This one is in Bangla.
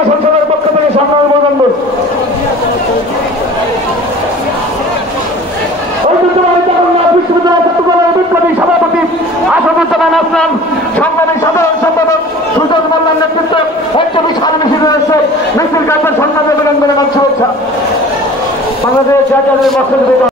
যুব সংসদের পক্ষ থেকে সংগ্রামী প্রজন্ম বিশ্ববিদ্যালয় চট্টগ্রামের বিপ্লবী সভাপতি আসাদুজ্জামান আসলাম, সংগ্রামী সাধারণ সম্পাদক সুজন মোল্লার নেতৃত্বে একটি বিশাল মিছিল রয়েছে। মিছিল কাছে সংগ্রামী অভিনন্দন এবং শুভেচ্ছা। বাংলাদেশ জাতীয় মসজিদ